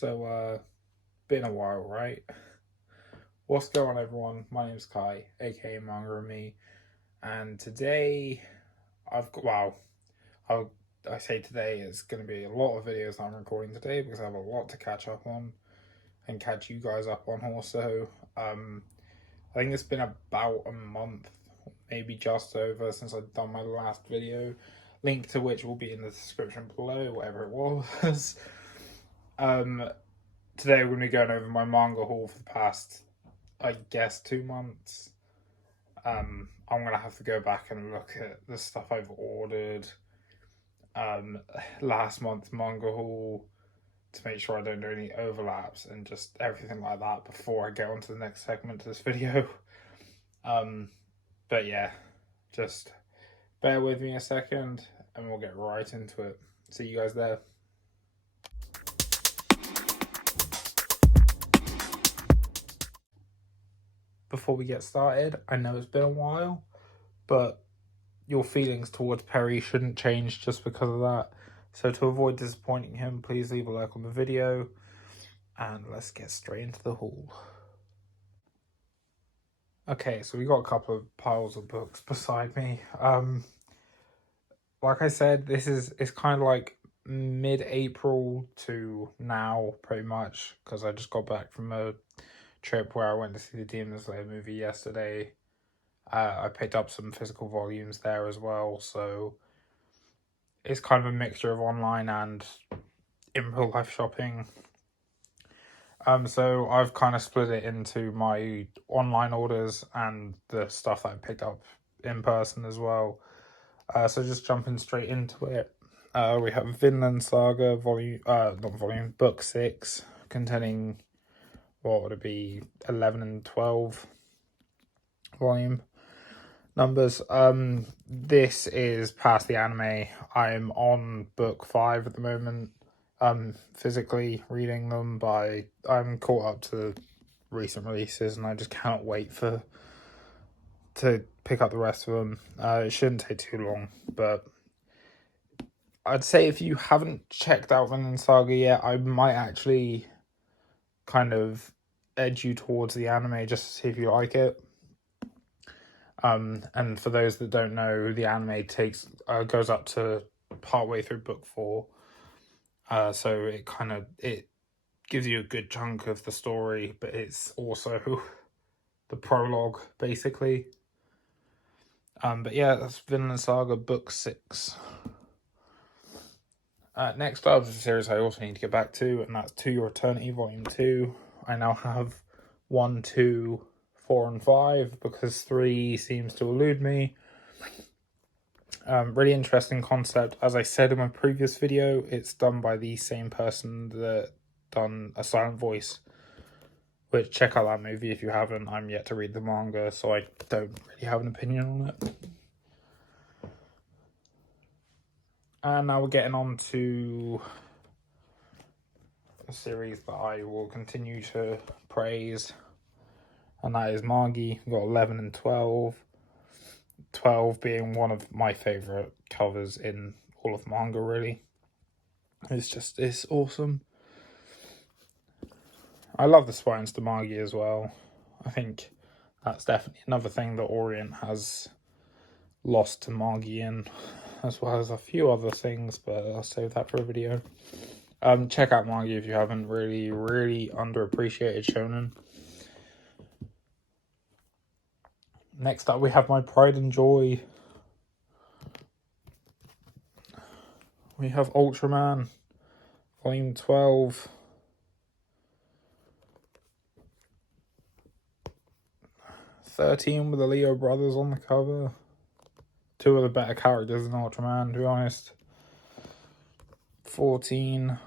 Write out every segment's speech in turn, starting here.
Been a while, right? What's going on, everyone? My name's Kai, aka Manga and Me, and today I've got, I say today it's going to be a lot of videos that I'm recording today because I have a lot to catch up on and catch you guys up on also. I think it's been about a month, maybe just over, since I've done my last video, link to which will be in the description below, whatever it was. Today we're going to be going over my manga haul for the past, I guess, 2 months. I'm going to have to go back and look at the stuff I've ordered. Last month's manga haul to make sure I don't do any overlaps and just everything like that before I get on to the next segment of this video. But yeah, just bear with me a second and we'll get right into it. See you guys there. Before we get started, I know it's been a while, but your feelings towards Perry shouldn't change just because of that. So to avoid disappointing him, please leave a like on the video, and let's get straight into the haul. Okay, so we got a couple of piles of books beside me. Like I said, it's kind of like mid-April to now, pretty much, because I just got back from a trip where I went to see the Demon Slayer movie yesterday. I picked up some physical volumes there as well, so it's kind of a mixture of online and in real life shopping. So I've kind of split it into my online orders and the stuff that I picked up in person as well. So just jumping straight into it. We have Vinland Saga book 6, containing, what would it be, 11 and 12 volume numbers. This is past the anime. I'm on book 5 at the moment, physically reading them, but I'm caught up to recent releases and I just cannot wait to pick up the rest of them. It shouldn't take too long, but I'd say if you haven't checked out Vinland Saga yet, I might actually kind of edge you towards the anime just to see if you like it. And for those that don't know, the anime goes up to partway through book 4. So it gives you a good chunk of the story, but it's also the prologue, basically. But yeah, that's Vinland Saga book 6. Next up is a series I also need to get back to, and that's To Your Eternity Volume 2. I now have 1, 2, 4 and 5 because 3 seems to elude me. Really interesting concept. As I said in my previous video, it's done by the same person that done A Silent Voice, which, check out that movie if you haven't. I'm yet to read the manga, so I don't really have an opinion on it. And now we're getting on to a series that I will continue to praise, and that is Manga. We've got 11 and 12. 12 being one of my favourite covers in all of manga, really. It's awesome. I love the spines to Manga as well. I think that's definitely another thing that Orient has lost to Manga in, as well as a few other things, but I'll save that for a video. Check out Manga if you haven't. Really, really underappreciated shonen. Next up, we have my pride and joy. We have Ultraman, Volume 12. '13 with the Leo brothers on the cover. 2 of the better characters in Ultraman, to be honest. 14.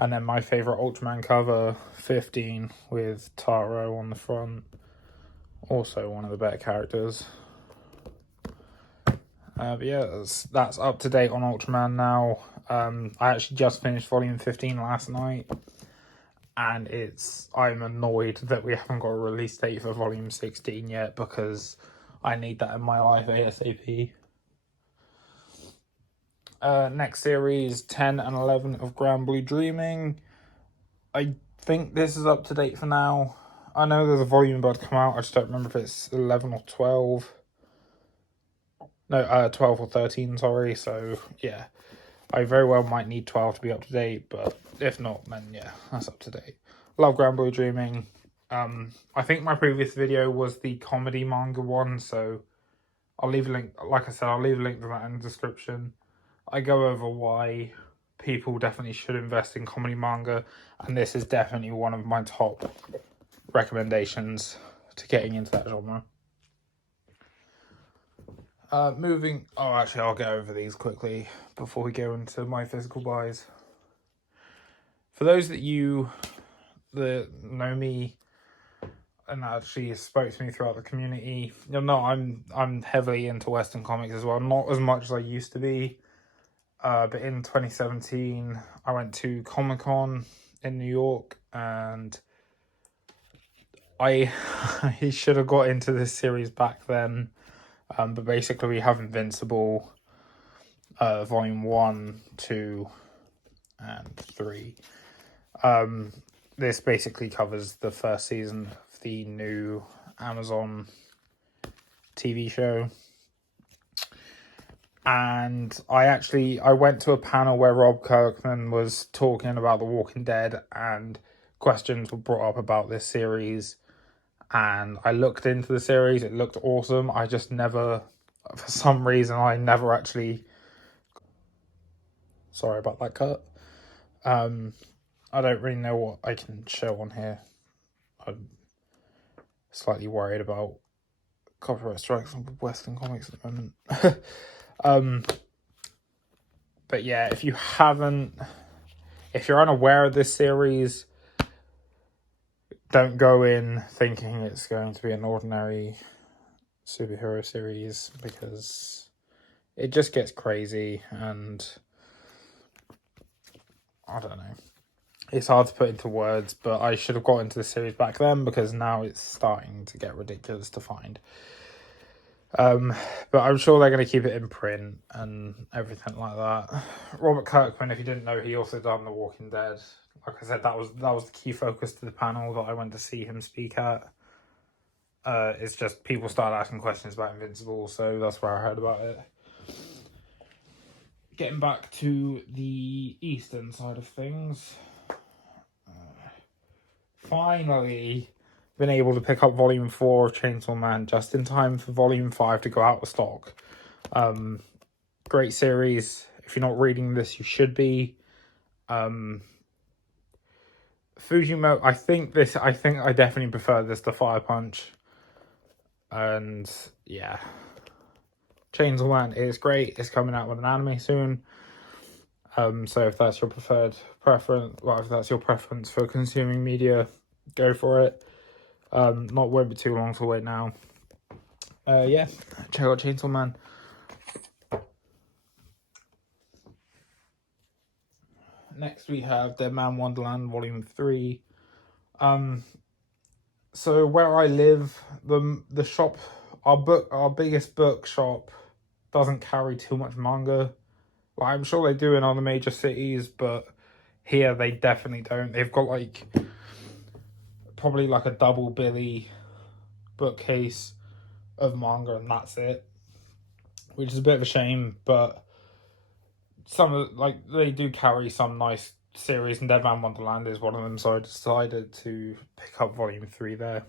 And then my favourite Ultraman cover, 15, with Taro on the front. Also one of the better characters. But yeah, that's up to date on Ultraman now. I actually just finished Volume 15 last night. And I'm annoyed that we haven't got a release date for Volume 16 yet, because I need that in my life ASAP. Next series, 10 and 11 of Grand Blue Dreaming. I think this is up to date for now. I know there's a volume about to come out. I just don't remember if it's 11 or 12. No, 12 or 13, sorry. So, yeah. I very well might need 12 to be up to date, but if not, then yeah, that's up to date. Love Grand Blue Dreaming. I think my previous video was the comedy manga one, so I'll leave a link. Like I said, I'll leave a link to that in the description. I go over why people definitely should invest in comedy manga, and this is definitely one of my top recommendations to getting into that genre. Actually, I'll go over these quickly before we go into my physical buys. For those that know me and actually spoke to me throughout the community, you'll know I'm heavily into Western comics as well. Not as much as I used to be. But in 2017, I went to Comic-Con in New York, and I should have got into this series back then. But basically, we have Invincible, Volume 1, 2, and 3. This basically covers the first season of the new Amazon TV show. And I went to a panel where Rob Kirkman was talking about The Walking Dead, and questions were brought up about this series. And I looked into the series. It looked awesome. I just never, for some reason, I never actually... Sorry about that cut. I don't really know what I can show on here. I'm slightly worried about copyright strikes on Western comics at the moment. But yeah, if you're unaware of this series, don't go in thinking it's going to be an ordinary superhero series, because it just gets crazy, and I don't know. It's hard to put into words, but I should have got into the series back then, because now it's starting to get ridiculous to find. But I'm sure they're going to keep it in print and everything like that. Robert Kirkman, if you didn't know, he also done The Walking Dead. Like I said, that was the key focus to the panel that I went to see him speak at. It's just people started asking questions about Invincible, so that's where I heard about it. Getting back to the Eastern side of things, finally been able to pick up Volume 4 of Chainsaw Man just in time for Volume 5 to go out of stock. Great series. If you're not reading this, you should be. Fujimoto, I think I definitely prefer this to Fire Punch. And yeah, Chainsaw Man is great. It's coming out with an anime soon. So if that's your if that's your preference for consuming media, go for it. Won't be too long to wait now. Yeah, check out Chainsaw Man. Next we have Dead Man Wonderland Volume 3. So where I live, the shop, our biggest bookshop, doesn't carry too much manga. Like, I'm sure they do in other major cities, but here they definitely don't. They've got probably a double Billy bookcase of manga, and that's it, which is a bit of a shame. But they do carry some nice series, and Dead Man Wonderland is one of them, so I decided to pick up Volume 3 there.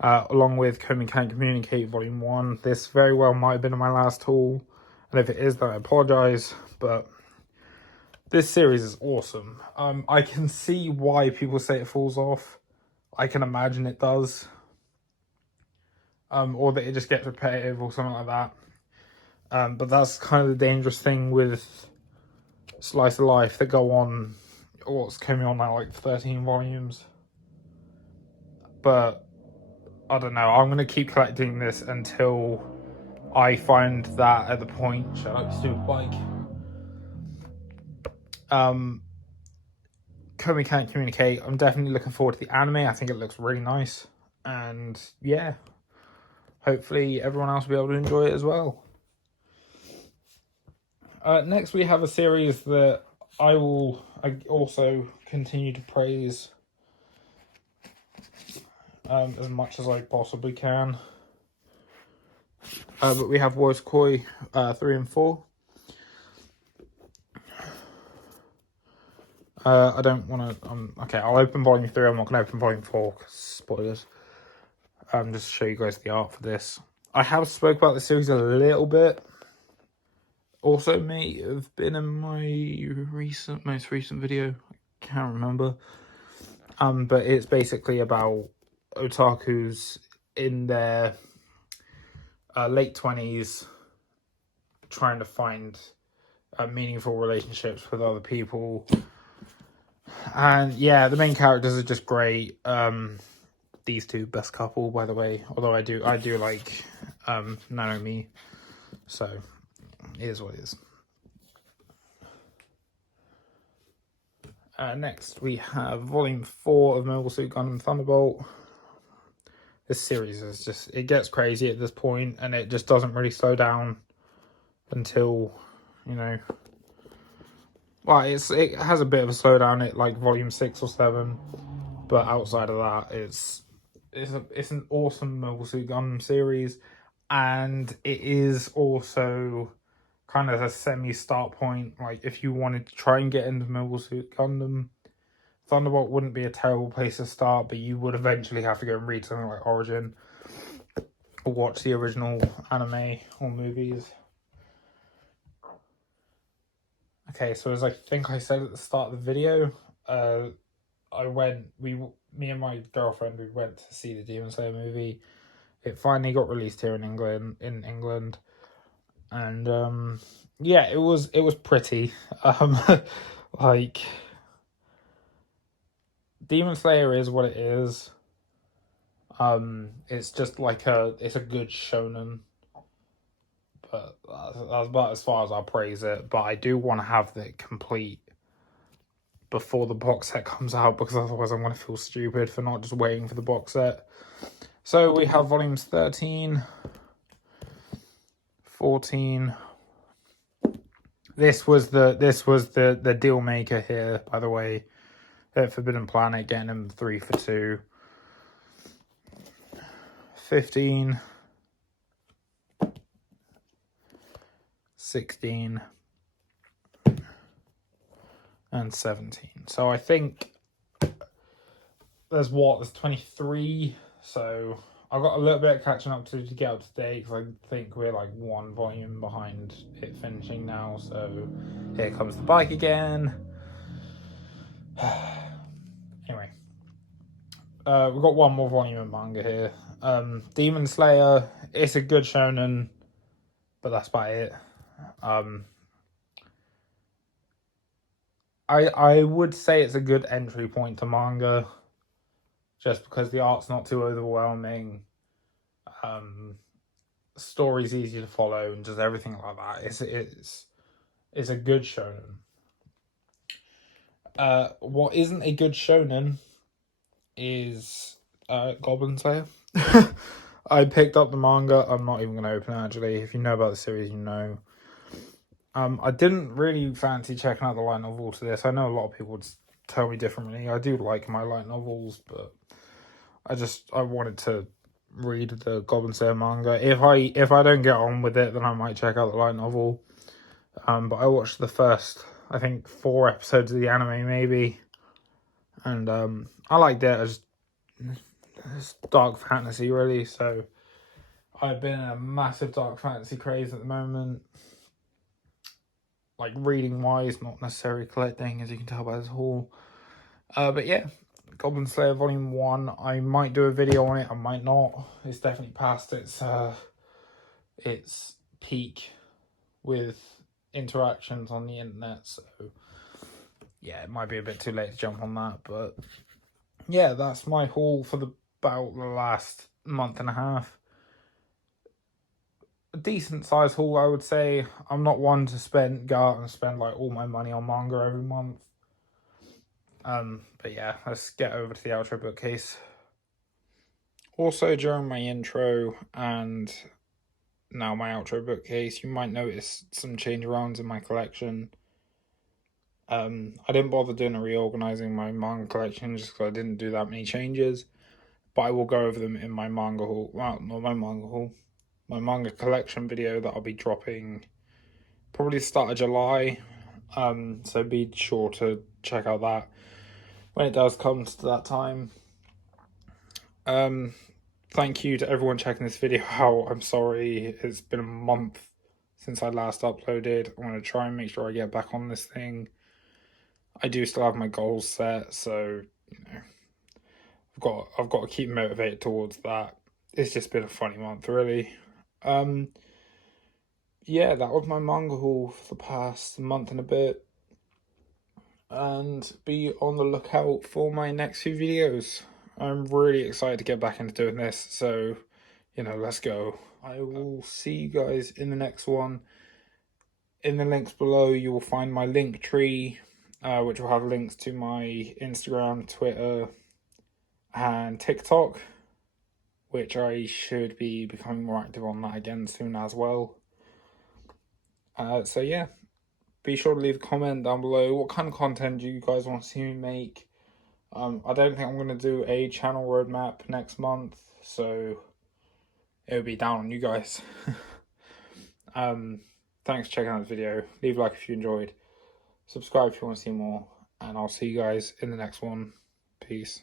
Along with Komi Can't Communicate Volume 1. This very well might have been my last haul, and if it is, then I apologise, but this series is awesome. I can see why people say it falls off. I can imagine it does. Or that it just gets repetitive or something like that. But that's kind of the dangerous thing with Slice of Life that go on, what's coming on now, 13 volumes. But I don't know, I'm going to keep collecting this until I find that at the point. Shut up, stupid bike. Komi Can't Communicate. I'm definitely looking forward to the anime. I think it looks really nice. And yeah, hopefully everyone else will be able to enjoy it as well. Next, we have a series that I also continue to praise as much as I possibly can. But we have Voice Koi 3 and 4. I don't want to. Okay, I'll open volume 3. I'm not going to open volume 4 because spoilers. Just to show you guys the art for this. I have spoke about the series a little bit. Also, may have been in my most recent video. I can't remember. But it's basically about otakus in their late 20s trying to find meaningful relationships with other people. And yeah, the main characters are just great. These two, best couple, by the way. Although I do like Naomi. So it is what it is. Next, we have Volume 4 of Mobile Suit Gundam Thunderbolt. This series is just, it gets crazy at this point, and it just doesn't really slow down until, you know, well, it has a bit of a slowdown at like Volume 6 or 7, but outside of that, it's an awesome Mobile Suit Gundam series, and it is also kind of a semi-start point. Like, if you wanted to try and get into Mobile Suit Gundam, Thunderbolt wouldn't be a terrible place to start, but you would eventually have to go and read something like Origin or watch the original anime or movies. Okay, so as I think I said at the start of the video, me and my girlfriend, we went to see the Demon Slayer movie. It finally got released here in England, and yeah, it was pretty. Like, Demon Slayer is what it is. It's just like it's a good shonen, but that's about as far as I'll praise it. But I do want to have it complete before the box set comes out, because otherwise I'm going to feel stupid for not just waiting for the box set. So we have volumes 13, 14. This was the deal maker here, by the way. Forbidden Planet getting them 3 for 2. 15, 16, and 17. So I think there's 23. So I've got a little bit of catching up to get up to date, because I think we're like one volume behind it finishing now. So here comes the bike again. Anyway, we've got one more volume of manga here. Demon Slayer, it's a good shonen, but that's about it. I would say it's a good entry point to manga, just because the art's not too overwhelming. Story's easy to follow, and just everything like that. It's a good shonen. What isn't a good shonen is Goblin Slayer. I picked up the manga. I'm not even going to open it, actually. If you know about the series, you know. I didn't really fancy checking out the light novel to this. I know a lot of people would tell me differently. I do like my light novels, but I wanted to read the Goblin Slayer manga. If I don't get on with it, then I might check out the light novel. But I watched the first, I think, 4 episodes of the anime, maybe, and I liked it. It's dark fantasy, really. So I've been in a massive dark fantasy craze at the moment. Like, reading wise, not necessarily collecting, as you can tell by this haul. But yeah, Goblin Slayer Volume 1. I might do a video on it, I might not. It's definitely past its peak with interactions on the internet, so yeah, it might be a bit too late to jump on that. But yeah, that's my haul for about the last month and a half. A decent size haul, I would say. I'm not one to go out and spend like all my money on manga every month. But yeah, let's get over to the outro bookcase. Also, during my intro and now my outro bookcase. You might notice some change arounds in my collection. I didn't bother doing a reorganizing my manga collection just because I didn't do that many changes. But I will go over them in my manga haul. Well, not my manga haul. My manga collection video that I'll be dropping probably the start of July. So be sure to check out that when it does come to that time. Thank you to everyone checking this video out. I'm sorry it's been a month since I last uploaded. I'm going to try and make sure I get back on this thing. I do still have my goals set, so you know, I've got to keep motivated towards that. It's just been a funny month, really. Yeah, that was my manga haul for the past month and a bit. And be on the lookout for my next few videos. I'm really excited to get back into doing this, so, you know, let's go. I will see you guys in the next one. In the links below, you will find my link tree, which will have links to my Instagram, Twitter, and TikTok, which I should be becoming more active on that again soon as well. So yeah, be sure to leave a comment down below. What kind of content do you guys want to see me make? I don't think I'm going to do a channel roadmap next month, so it'll be down on you guys. Thanks for checking out this video. Leave a like if you enjoyed. Subscribe if you want to see more. And I'll see you guys in the next one. Peace.